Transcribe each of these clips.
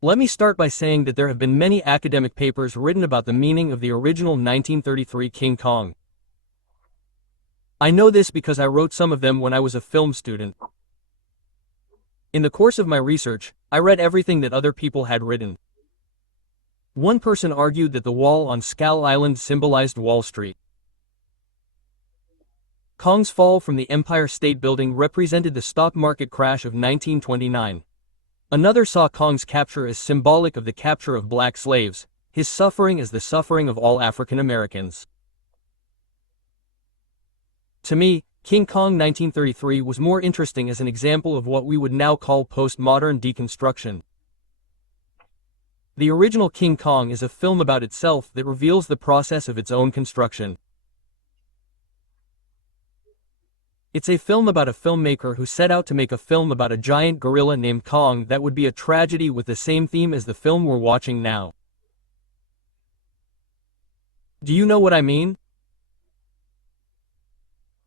Let me start by saying that there have been many academic papers written about the meaning of the original 1933 King Kong. I know this because I wrote some of them when I was a film student. In the course of my research, I read everything that other people had written. One person argued that the wall on Skull Island symbolized Wall Street. Kong's fall from the Empire State Building represented the stock market crash of 1929. Another saw Kong's capture as symbolic of the capture of black slaves, his suffering as the suffering of all African Americans. To me, King Kong 1933 was more interesting as an example of what we would now call postmodern deconstruction. The original King Kong is a film about itself that reveals the process of its own construction. It's a film about a filmmaker who set out to make a film about a giant gorilla named Kong that would be a tragedy with the same theme as the film we're watching now. Do you know what I mean?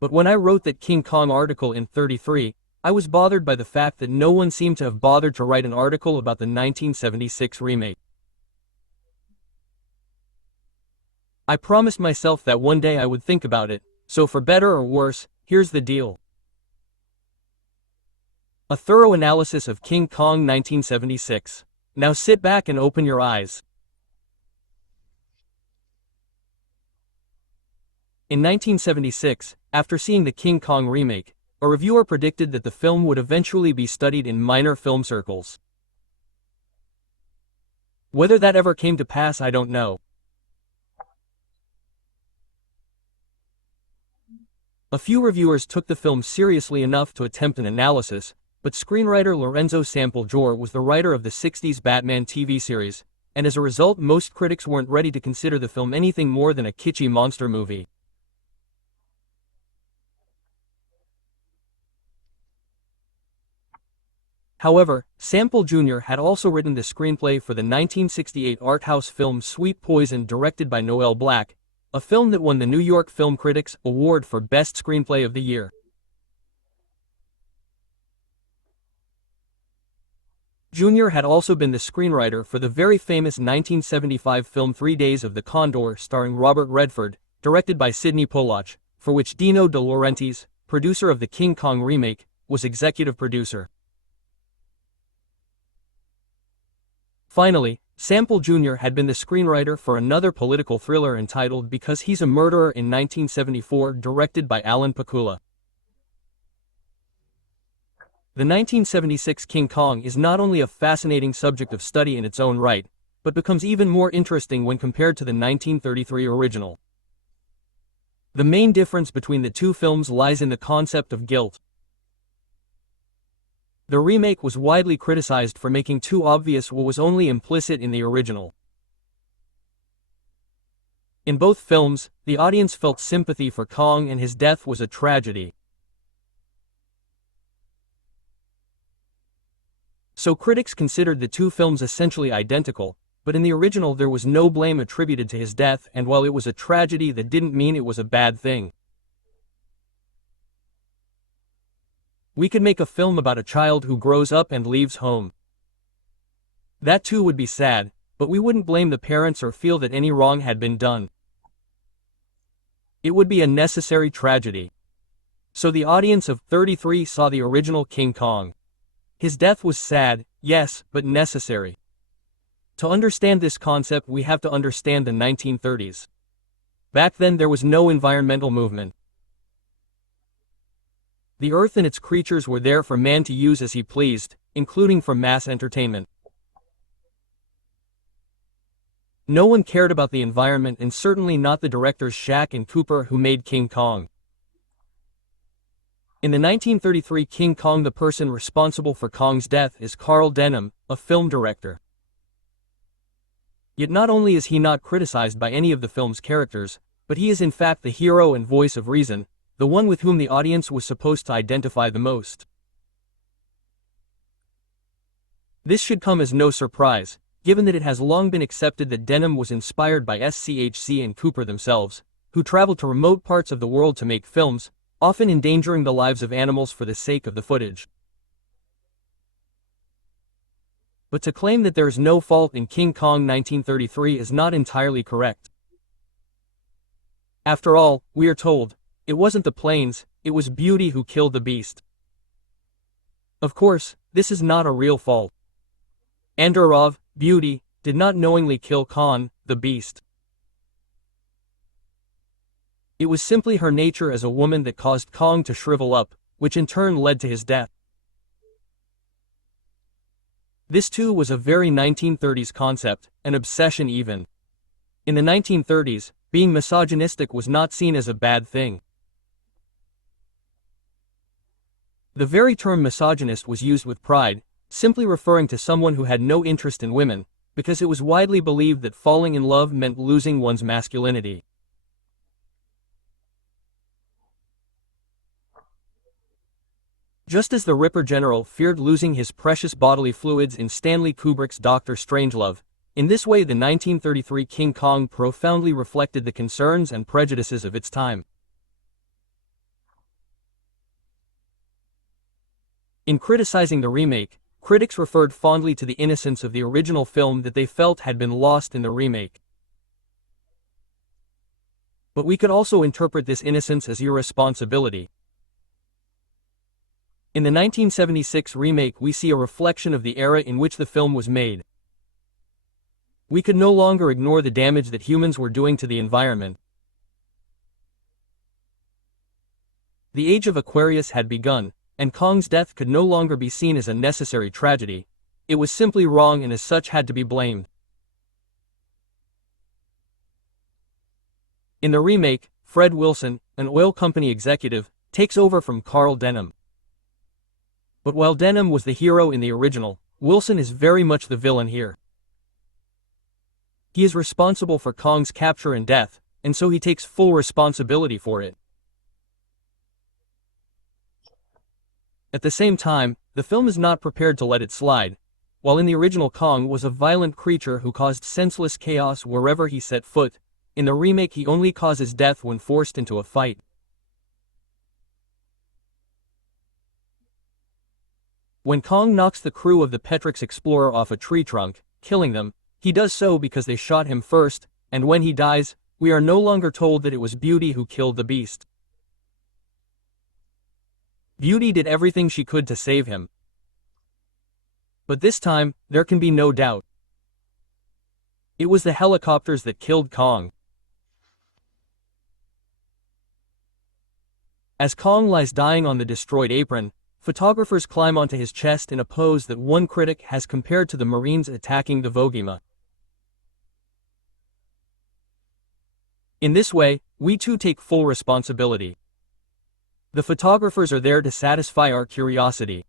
But when I wrote that King Kong article in 33, I was bothered by the fact that no one seemed to have bothered to write an article about the 1976 remake. I promised myself that one day I would think about it, so for better or worse, here's the deal. A thorough analysis of King Kong 1976. Now sit back and open your eyes. In 1976, after seeing the King Kong remake, a reviewer predicted that the film would eventually be studied in minor film circles. Whether that ever came to pass, I don't know. A few reviewers took the film seriously enough to attempt an analysis, but screenwriter Lorenzo Sample Jor was the writer of the 60s Batman TV series, and as a result most critics weren't ready to consider the film anything more than a kitschy monster movie. However, Sample Jr. had also written the screenplay for the 1968 art house film Sweet Poison directed by Noel Black, a film that won the New York Film Critics Award for Best Screenplay of the Year. Jr. had also been the screenwriter for the very famous 1975 film 3 Days of the Condor starring Robert Redford, directed by Sidney Pollack, for which Dino De Laurentiis, producer of the King Kong remake, was executive producer. Finally, Sample Jr. had been the screenwriter for another political thriller entitled Because He's a Murderer in 1974, directed by Alan Pakula. The 1976 King Kong is not only a fascinating subject of study in its own right, but becomes even more interesting when compared to the 1933 original. The main difference between the two films lies in the concept of guilt. The remake was widely criticized for making too obvious what was only implicit in the original. In both films, the audience felt sympathy for Kong and his death was a tragedy. So critics considered the two films essentially identical, but in the original there was no blame attributed to his death, and while it was a tragedy, that didn't mean it was a bad thing. We could make a film about a child who grows up and leaves home. That too would be sad, but we wouldn't blame the parents or feel that any wrong had been done. It would be a necessary tragedy. So the audience of 33 saw the original King Kong. His death was sad, yes, but necessary. To understand this concept we have to understand the 1930s. Back then there was no environmental movement. The earth and its creatures were there for man to use as he pleased, including for mass entertainment. No one cared about the environment, and certainly not the directors Shaq and Cooper who made King Kong. In the 1933 King Kong, the person responsible for Kong's death is Carl Denham, a film director. Yet not only is he not criticized by any of the film's characters, but he is in fact the hero and voice of reason, the one with whom the audience was supposed to identify the most. This should come as no surprise, given that it has long been accepted that Denham was inspired by SCHC and Cooper themselves, who traveled to remote parts of the world to make films, often endangering the lives of animals for the sake of the footage. But to claim that there is no fault in King Kong 1933 is not entirely correct. After all, we are told, it wasn't the planes, it was beauty who killed the beast. Of course, this is not a real fault. Andorov, Beauty, did not knowingly kill Kong, the beast. It was simply her nature as a woman that caused Kong to shrivel up, which in turn led to his death. This too was a very 1930s concept, an obsession even. In the 1930s, being misogynistic was not seen as a bad thing. The very term misogynist was used with pride, simply referring to someone who had no interest in women, because it was widely believed that falling in love meant losing one's masculinity. Just as the Ripper General feared losing his precious bodily fluids in Stanley Kubrick's Dr. Strangelove, in this way the 1933 King Kong profoundly reflected the concerns and prejudices of its time. In criticizing the remake, critics referred fondly to the innocence of the original film that they felt had been lost in the remake. But we could also interpret this innocence as irresponsibility. In the 1976 remake we see a reflection of the era in which the film was made. We could no longer ignore the damage that humans were doing to the environment. The age of Aquarius had begun, and Kong's death could no longer be seen as a necessary tragedy. It was simply wrong and as such had to be blamed. In the remake, Fred Wilson, an oil company executive, takes over from Carl Denham. But while Denham was the hero in the original, Wilson is very much the villain here. He is responsible for Kong's capture and death, and so he takes full responsibility for it. At the same time, the film is not prepared to let it slide. While in the original Kong was a violent creature who caused senseless chaos wherever he set foot, in the remake he only causes death when forced into a fight. When Kong knocks the crew of the Petrix Explorer off a tree trunk, killing them, he does so because they shot him first, and when he dies, we are no longer told that it was Beauty who killed the beast. Beauty did everything she could to save him. But this time, there can be no doubt. It was the helicopters that killed Kong. As Kong lies dying on the destroyed apron, photographers climb onto his chest in a pose that one critic has compared to the Marines attacking the Vogima. In this way, we too take full responsibility. The photographers are there to satisfy our curiosity.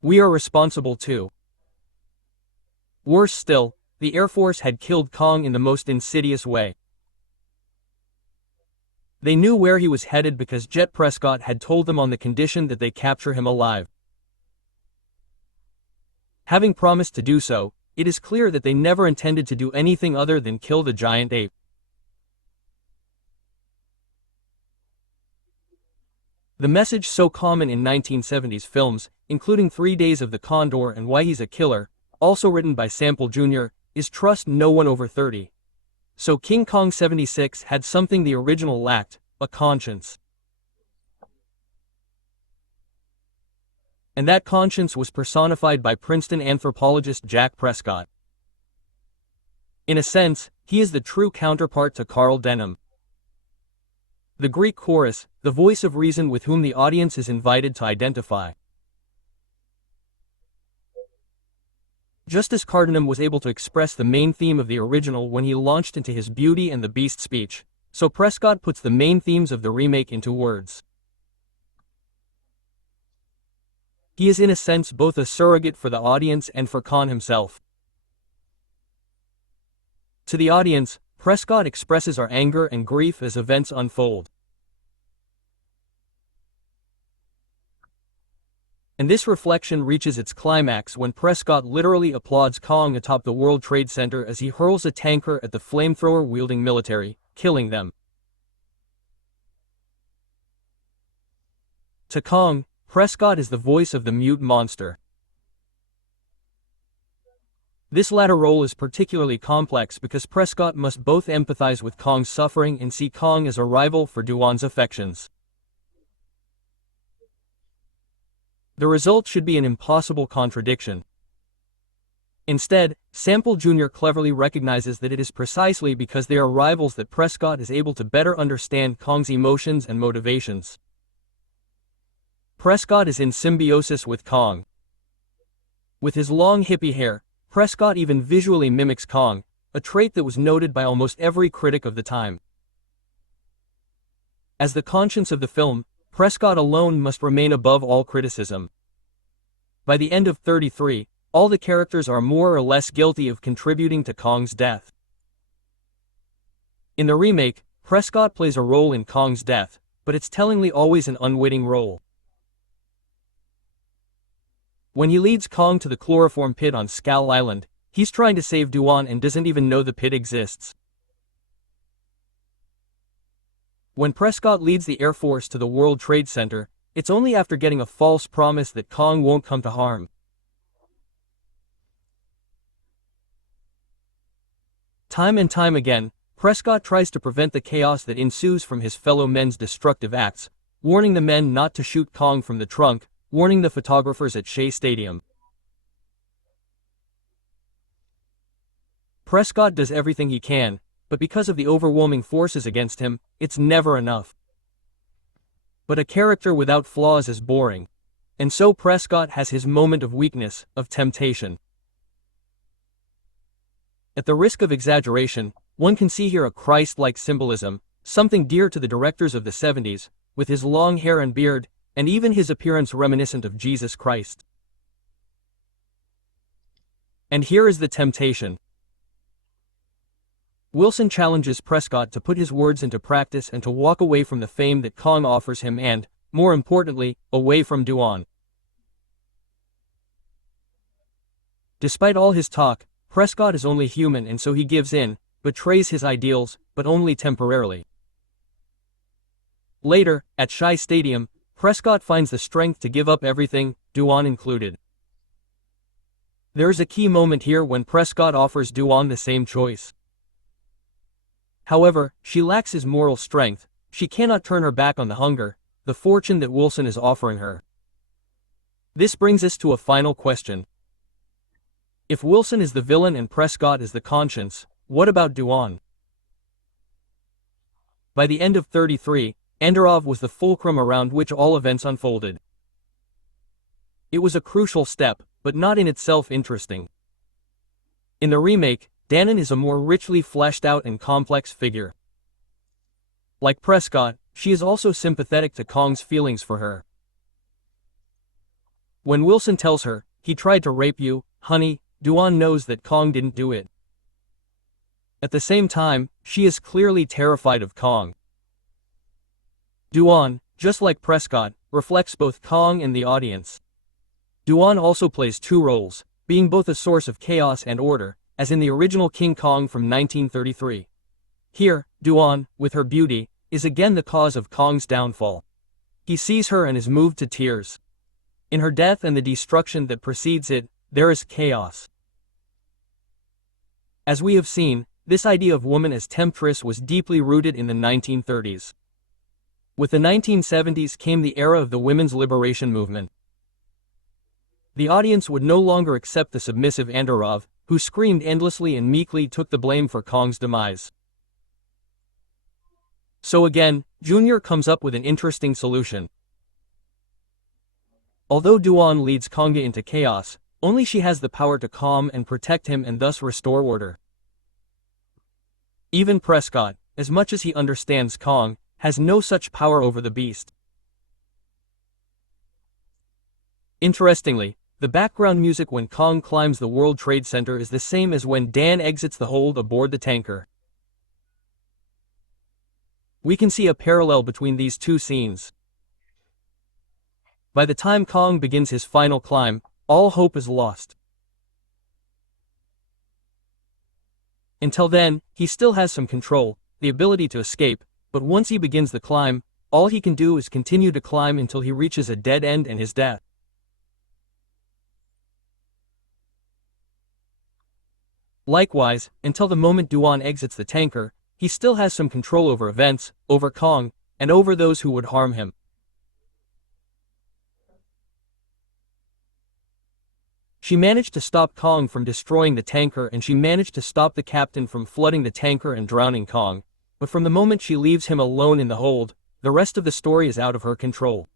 We are responsible too. Worse still, the Air Force had killed Kong in the most insidious way. They knew where he was headed because Jet Prescott had told them on the condition that they capture him alive. Having promised to do so, it is clear that they never intended to do anything other than kill the giant ape. The message so common in 1970s films, including 3 Days of the Condor and Why He's a Killer, also written by Sample Jr., is trust no one over 30. So King Kong 76 had something the original lacked, a conscience. And that conscience was personified by Princeton anthropologist Jack Prescott. In a sense, he is the true counterpart to Carl Denham. The Greek chorus, the voice of reason with whom the audience is invited to identify. Just as Denham was able to express the main theme of the original when he launched into his Beauty and the Beast speech, so Prescott puts the main themes of the remake into words. He is in a sense both a surrogate for the audience and for Kong himself. To the audience, Prescott expresses our anger and grief as events unfold. And this reflection reaches its climax when Prescott literally applauds Kong atop the World Trade Center as he hurls a tanker at the flamethrower-wielding military, killing them. To Kong, Prescott is the voice of the mute monster. This latter role is particularly complex because Prescott must both empathize with Kong's suffering and see Kong as a rival for Dwan's affections. The result should be an impossible contradiction. Instead, Sample Jr. cleverly recognizes that it is precisely because they are rivals that Prescott is able to better understand Kong's emotions and motivations. Prescott is in symbiosis with Kong. With his long hippie hair, Prescott even visually mimics Kong, a trait that was noted by almost every critic of the time. As the conscience of the film, Prescott alone must remain above all criticism. By the end of 33, all the characters are more or less guilty of contributing to Kong's death. In the remake, Prescott plays a role in Kong's death, but it's tellingly always an unwitting role. When he leads Kong to the chloroform pit on Skull Island, he's trying to save Dwan and doesn't even know the pit exists. When Prescott leads the Air Force to the World Trade Center, it's only after getting a false promise that Kong won't come to harm. Time and time again, Prescott tries to prevent the chaos that ensues from his fellow men's destructive acts, warning the men not to shoot Kong from the trunk, warning the photographers at Shea Stadium. Prescott does everything he can, but because of the overwhelming forces against him, it's never enough. But a character without flaws is boring. And so Prescott has his moment of weakness, of temptation. At the risk of exaggeration, one can see here a Christ-like symbolism, something dear to the directors of the 70s, with his long hair and beard, and even his appearance reminiscent of Jesus Christ. And here is the temptation. Wilson challenges Prescott to put his words into practice and to walk away from the fame that Kong offers him and, more importantly, away from Dwan. Despite all his talk, Prescott is only human and so he gives in, betrays his ideals, but only temporarily. Later, at Shea Stadium, Prescott finds the strength to give up everything, Dwan included. There is a key moment here when Prescott offers Dwan the same choice. However, she lacks his moral strength, she cannot turn her back on the hunger, the fortune that Wilson is offering her. This brings us to a final question. If Wilson is the villain and Prescott is the conscience, what about Dwan? By the end of 33, Andorov was the fulcrum around which all events unfolded. It was a crucial step, but not in itself interesting. In the remake, Denham is a more richly fleshed out and complex figure. Like Prescott, she is also sympathetic to Kong's feelings for her. When Wilson tells her, "He tried to rape you, honey," Dwan knows that Kong didn't do it. At the same time, she is clearly terrified of Kong. Dwan, just like Prescott, reflects both Kong and the audience. Dwan also plays two roles, being both a source of chaos and order, as in the original King Kong from 1933. Here, Dwan, with her beauty, is again the cause of Kong's downfall. He sees her and is moved to tears. In her death and the destruction that precedes it, there is chaos. As we have seen, this idea of woman as temptress was deeply rooted in the 1930s. With the 1970s came the era of the women's liberation movement. The audience would no longer accept the submissive Andorov, who screamed endlessly and meekly took the blame for Kong's demise. So again, Junior comes up with an interesting solution. Although Dwan leads Konga into chaos, only she has the power to calm and protect him and thus restore order. Even Prescott, as much as he understands Kong, has no such power over the beast. Interestingly, the background music when Kong climbs the World Trade Center is the same as when Dan exits the hold aboard the tanker. We can see a parallel between these two scenes. By the time Kong begins his final climb, all hope is lost. Until then, he still has some control, the ability to escape, but once he begins the climb, all he can do is continue to climb until he reaches a dead end and his death. Likewise, until the moment Dwan exits the tanker, he still has some control over events, over Kong, and over those who would harm him. She managed to stop Kong from destroying the tanker, and she managed to stop the captain from flooding the tanker and drowning Kong, but from the moment she leaves him alone in the hold, the rest of the story is out of her control.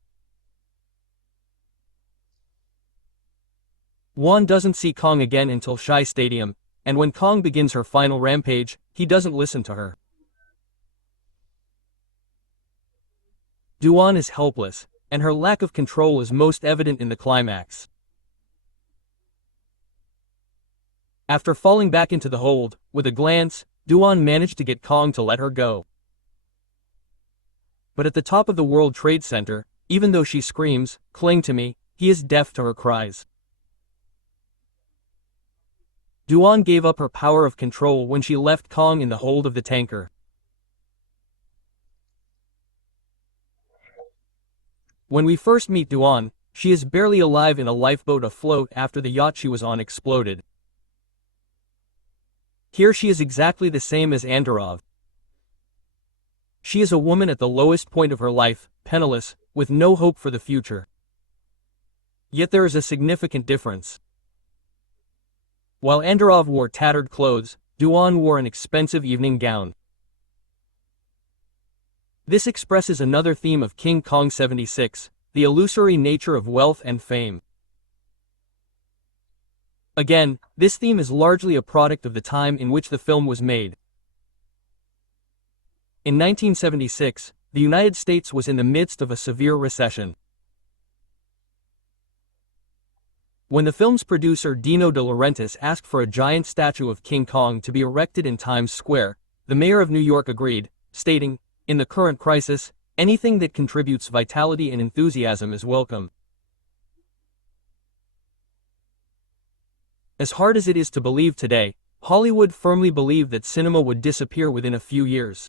Dwan doesn't see Kong again until Shy Stadium, and when Kong begins her final rampage, he doesn't listen to her. Dwan is helpless, and her lack of control is most evident in the climax. After falling back into the hold, with a glance, Dwan managed to get Kong to let her go. But at the top of the World Trade Center, even though she screams, "Cling to me," he is deaf to her cries. Dwan gave up her power of control when she left Kong in the hold of the tanker. When we first meet Dwan, she is barely alive in a lifeboat afloat after the yacht she was on exploded. Here she is exactly the same as Andorov. She is a woman at the lowest point of her life, penniless, with no hope for the future. Yet there is a significant difference. While Andorov wore tattered clothes, Dwan wore an expensive evening gown. This expresses another theme of King Kong 76, the illusory nature of wealth and fame. Again, this theme is largely a product of the time in which the film was made. In 1976, the United States was in the midst of a severe recession. When the film's producer Dino De Laurentiis asked for a giant statue of King Kong to be erected in Times Square, the mayor of New York agreed, stating, "In the current crisis, anything that contributes vitality and enthusiasm is welcome." As hard as it is to believe today, Hollywood firmly believed that cinema would disappear within a few years.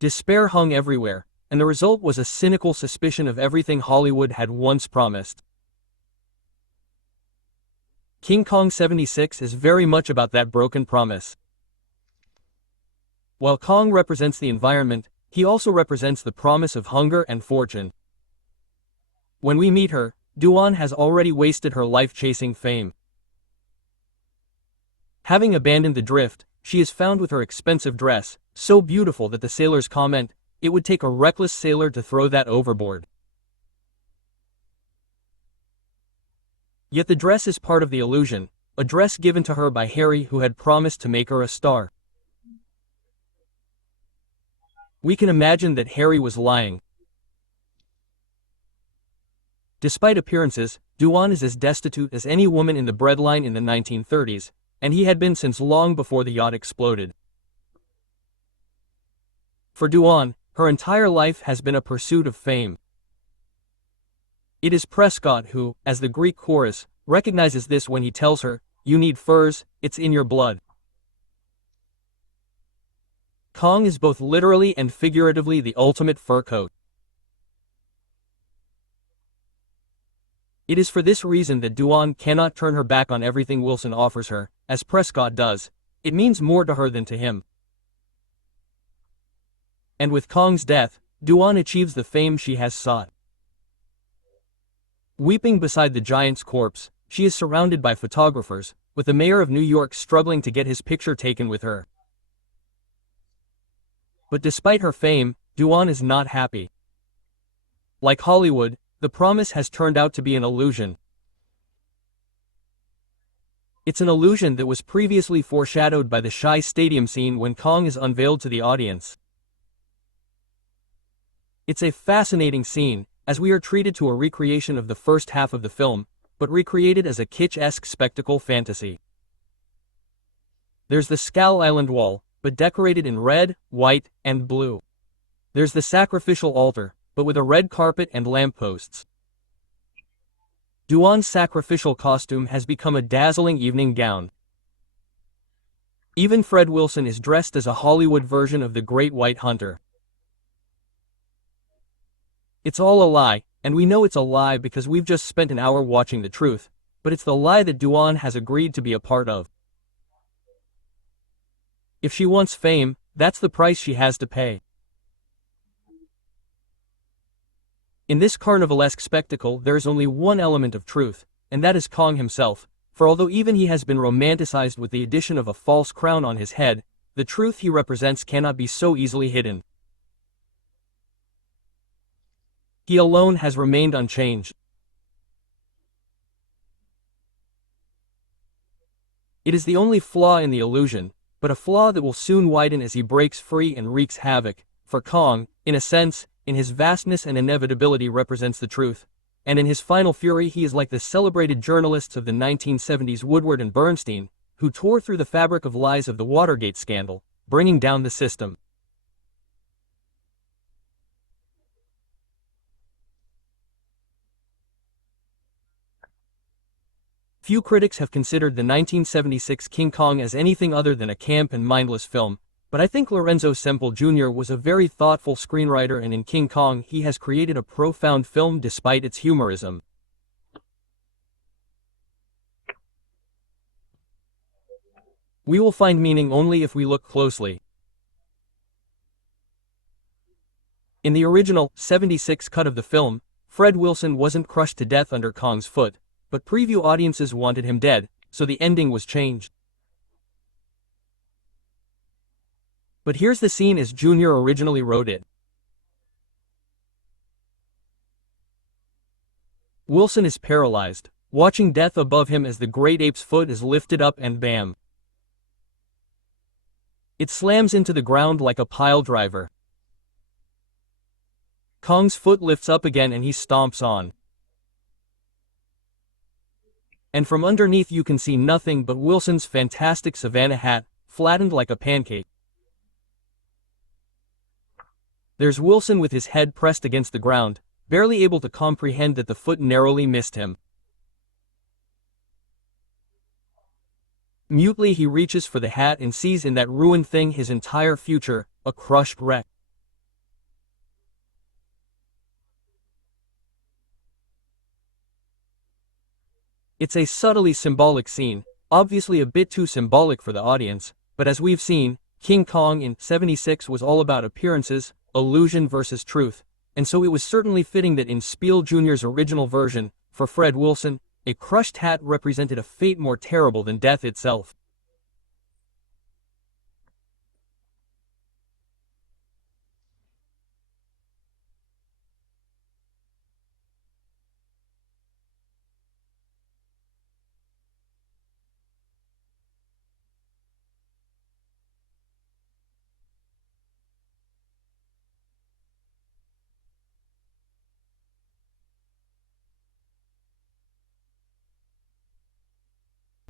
Despair hung everywhere, and the result was a cynical suspicion of everything Hollywood had once promised. King Kong 76 is very much about that broken promise. While Kong represents the environment, he also represents the promise of hunger and fortune. When we meet her, Dwan has already wasted her life chasing fame. Having abandoned the drift, she is found with her expensive dress, so beautiful that the sailors comment, "It would take a reckless sailor to throw that overboard." Yet the dress is part of the illusion, a dress given to her by Harry, who had promised to make her a star. We can imagine that Harry was lying. Despite appearances, Dwan is as destitute as any woman in the breadline in the 1930s, and he had been since long before the yacht exploded. For Dwan, her entire life has been a pursuit of fame. It is Prescott who, as the Greek chorus, recognizes this when he tells her, "You need furs, it's in your blood." Kong is both literally and figuratively the ultimate fur coat. It is for this reason that Dwan cannot turn her back on everything Wilson offers her, as Prescott does. It means more to her than to him. And with Kong's death, Dwan achieves the fame she has sought. Weeping beside the giant's corpse, she is surrounded by photographers, with the mayor of New York struggling to get his picture taken with her. But despite her fame, Dwan is not happy. Like Hollywood, the promise has turned out to be an illusion. It's an illusion that was previously foreshadowed by the Shy Stadium scene when Kong is unveiled to the audience. It's a fascinating scene, as we are treated to a recreation of the first half of the film, but recreated as a kitsch-esque spectacle fantasy. There's the Skull Island wall, but decorated in red, white, and blue. There's the sacrificial altar, but with a red carpet and lampposts. Dwan's sacrificial costume has become a dazzling evening gown. Even Fred Wilson is dressed as a Hollywood version of the Great White Hunter. It's all a lie, and we know it's a lie because we've just spent an hour watching the truth, but it's the lie that Dwan has agreed to be a part of. If she wants fame, that's the price she has to pay. In this carnivalesque spectacle there is only one element of truth, and that is Kong himself, for although even he has been romanticized with the addition of a false crown on his head, the truth he represents cannot be so easily hidden. He alone has remained unchanged. It is the only flaw in the illusion, but a flaw that will soon widen as he breaks free and wreaks havoc, for Kong, in a sense, in his vastness and inevitability represents the truth, and in his final fury he is like the celebrated journalists of the 1970s Woodward and Bernstein, who tore through the fabric of lies of the Watergate scandal, bringing down the system. Few critics have considered the 1976 King Kong as anything other than a camp and mindless film, but I think Lorenzo Semple Jr. was a very thoughtful screenwriter, and in King Kong he has created a profound film despite its humorism. We will find meaning only if we look closely. In the original, '76 cut of the film, Fred Wilson wasn't crushed to death under Kong's foot, but preview audiences wanted him dead, so the ending was changed. But here's the scene as Jr. originally wrote it. Wilson is paralyzed, watching death above him as the great ape's foot is lifted up and bam! It slams into the ground like a pile driver. Kong's foot lifts up again and he stomps on. And from underneath you can see nothing but Wilson's fantastic Savannah hat, flattened like a pancake. There's Wilson with his head pressed against the ground, barely able to comprehend that the foot narrowly missed him. Mutely he reaches for the hat and sees in that ruined thing his entire future, a crushed wreck. It's a subtly symbolic scene, obviously a bit too symbolic for the audience, but as we've seen, King Kong in '76 was all about appearances, illusion versus truth, and so it was certainly fitting that in Spiel Jr.'s original version, for Fred Wilson, a crushed hat represented a fate more terrible than death itself.